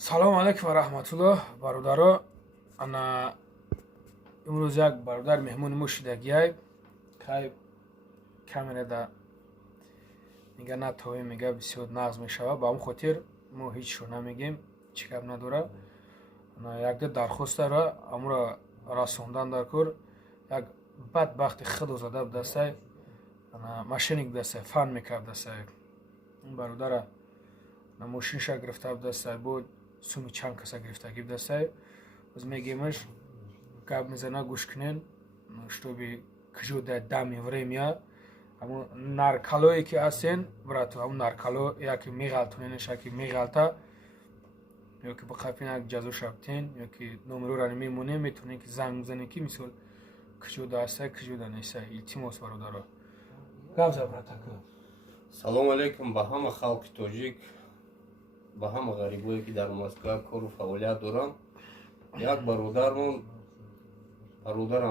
салому алайкум ва раҳматуллоҳ бародаро. Ана имрӯз як бародар меҳмони мо шидагиай кай камереда мега натовем, мега бисёр нағз мешавад. Ба ҳамн хотир мо ҳеҷшо намегем, чӣ гап надора. Якда дархост дара амро расондан дар кор. Як бадбахти худо зада будасай, машиник будасай, фан мекард будасай. Ин бародара мошинша гирифта будасай, бо суми чанд каса гирифтагӣ будасай. Оз мегемаш гап мезана гӯш кунен, штоби кижода дами время. Аммо наркалое ки ҳастен, брато, ҳамн наркало яке меғалтоненаш, яке меғалта, ёки бақапин як ҷазо шабтен, ёки номерора мемонем, метавонем ки занг бизанем ки мисол кижода ҳастай, кижода нестай. Илтимос бародаро. Гап зад братака. Салому алейкум ба ҳама халқи тоҷик, ба ҳама ғарибое ки дар Москва кору фаъолият доранд. Як бародарам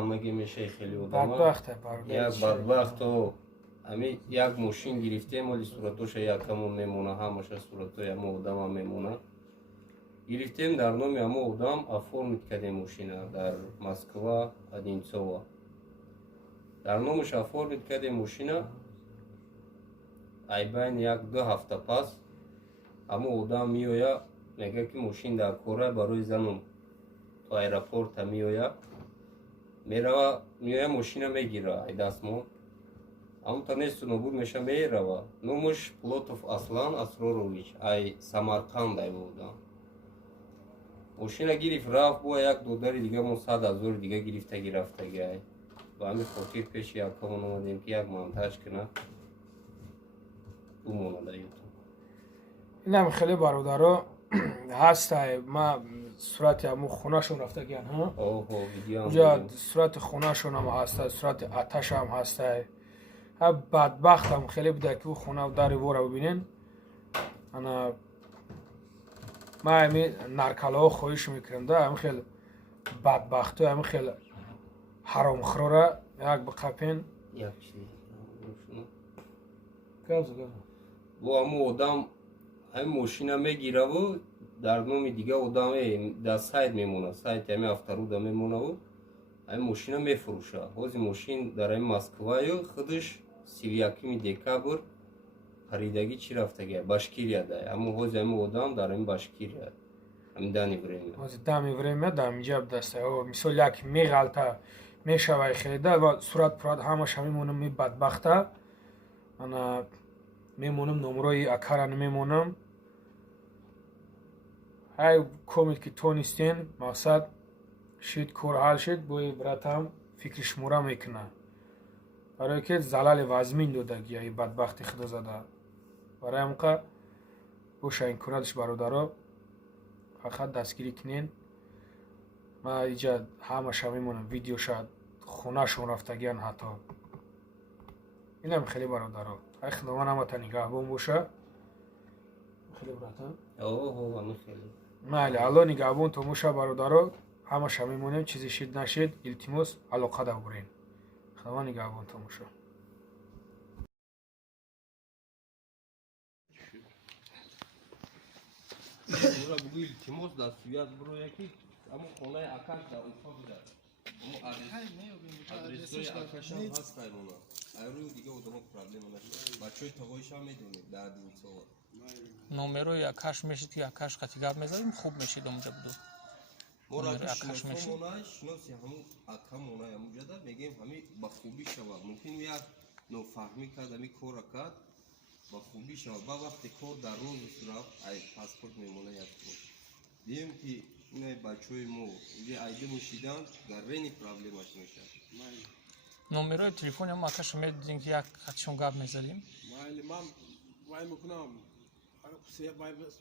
мегем шейх хеле одама. Бадбахта бародар. Як бадбахто ами як мошин гирифтем, вали суратоша якамон мемона, ҳамаша суратои ҳама одама мемона. Гирифтем дар номи ҳама одам оформид кардем мошина дар Москва, Одинцово. Дар номаш оформид кардем мошина. Айбайн як-ду ҳафта пас ҳама одам меоя, мега ки мошин дар кора барои занум то аэропорта меоя. Мерава, меоя мошина мегира ай дастмон. Ҳамта несту нобуд меша мерава. Номаш Плотов Аслан Асрорович, ай Самарқанд ай будам. Мошина гирифт рафт, бо як додари дига мо 100,000 дига гирифтаги рафтаги ай. Ба ҳамин хотир пеши якамон омадем ки як монтаж кунад. Инам хеле бародаро ҳастай. Ма сурати ҳамо хонашон рафтагиан, ҳа? Ҷа сурати хонашон ҳам ҳастай, сурати аташам ҳастай. Ҳа бадбахтам хеле буда ки ӯ хона дари вора бибинен. Ана ма ҳами наркалаҳо хоҳиш мекунам да, ҳами хел бадбахто, ҳами хел ҳаромхӯрора як биқапен. Як чиз. Газа. Бо ҳамо одам ҳамин мошина мегираву дар номи дига одаме дар сайт мемонад, сайти ҳамин авторуда мемонаву ҳамин мошина мефурӯша. Ҳозир мошин дар ҳамин Москваю худаш 31 декабр харидагӣ чӣ рафтагия Башкирия дай. Аммо ҳозир ҳамин одам дар ҳамин Башкирия, ҳамин дани время. Ҳозир дами время дар инҷа будастай. Мисол як меғалта мешавай хеледа ва сурат пурат ҳамаш мемонам ми бадбахта. Ана мемонам номерои акара мемонам. ҳай комед ки тонистен мақсад шид кор ҳал шид, бои братам фикри шумора мекуна. Барое ки залали вазмин додагӣ ай бадбахти худо зада. Барои ҳамқа боша имконатш бародаро фақат дастгирӣ кунен. Ма иҷа ҳамаша мемонам видеоша хонашон рафтагиан ҳатто. Инам хеле бародаро. ай худованд ҳамата нигаҳбон боша. Хеле братам. Хеле. Майли, алло нигаҳбон то моша бародаро. Ҳамаша мемонем чизи шид нашид, илтимос алоқа давбурен. Худованд нигаҳбон то моша. Ура бугу илтимос дар суят бро яки амо хонаи акаш дар Уфа будад. Адресои акашам ҳаст каймона. Айрӯ дига одамот проблема нашад. Бачаҳои тоғоишам медонед дар Одинцово. номерои акаш мешид ки акаш қати гап мезадем хуб мешид онҷа буду. Мо акашмонаи шиноси ҳамун акамонаи ҳамуҷада мегем ҳами ба хубӣ шавад. Мумкин як нофаҳмӣ кард ҳами кора кард ба хубӣ шавад. Ба вақте кор дар розу сурафт ай паспорт мемона як бор. Дием ки инаи бачаҳои мо инҷа айда мешиданд гаррени проблемаш мешад. номерои телефони ҳам акаша медодем ки як қатишон гап мезадем. Майли ман вай мекунам.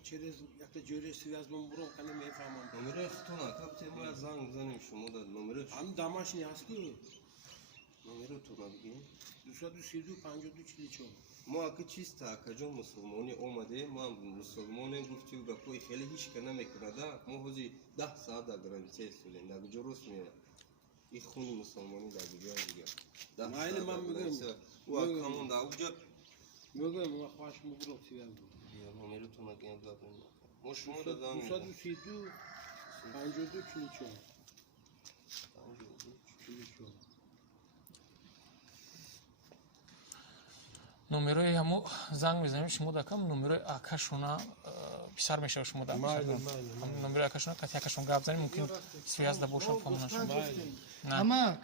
через якта ҷойро связ мебурам кане мефаҳмам. Номерои хутон акабте мо як занг мизанем шумо дад номерои ҳам дамашни ҳасту. номеротона бигем 232 52 44. мо ака чиста акаҷон мусулмонӣ омаде мо мусулмонем гуфтию гапҳои хеле ҳишка намекунада. Мо ҳозир 10 соат дар границаи истодем. Дар куҷо рост меояд? И хуни мусулмонӣ дар куҷо дига. Майли ман мегӯям. ӯ акамон дар уҷа мегӯям ва хоҳаш мебурам связ. номеротона гем гап ما شما دادن 232 52 44 44 номерои ҳамо занг мезанем шумо дакам номерои акашона писар мешава шумо да номерои акашона кати акашон гап занем мумкин связда бошам фаҳмонашум Амак.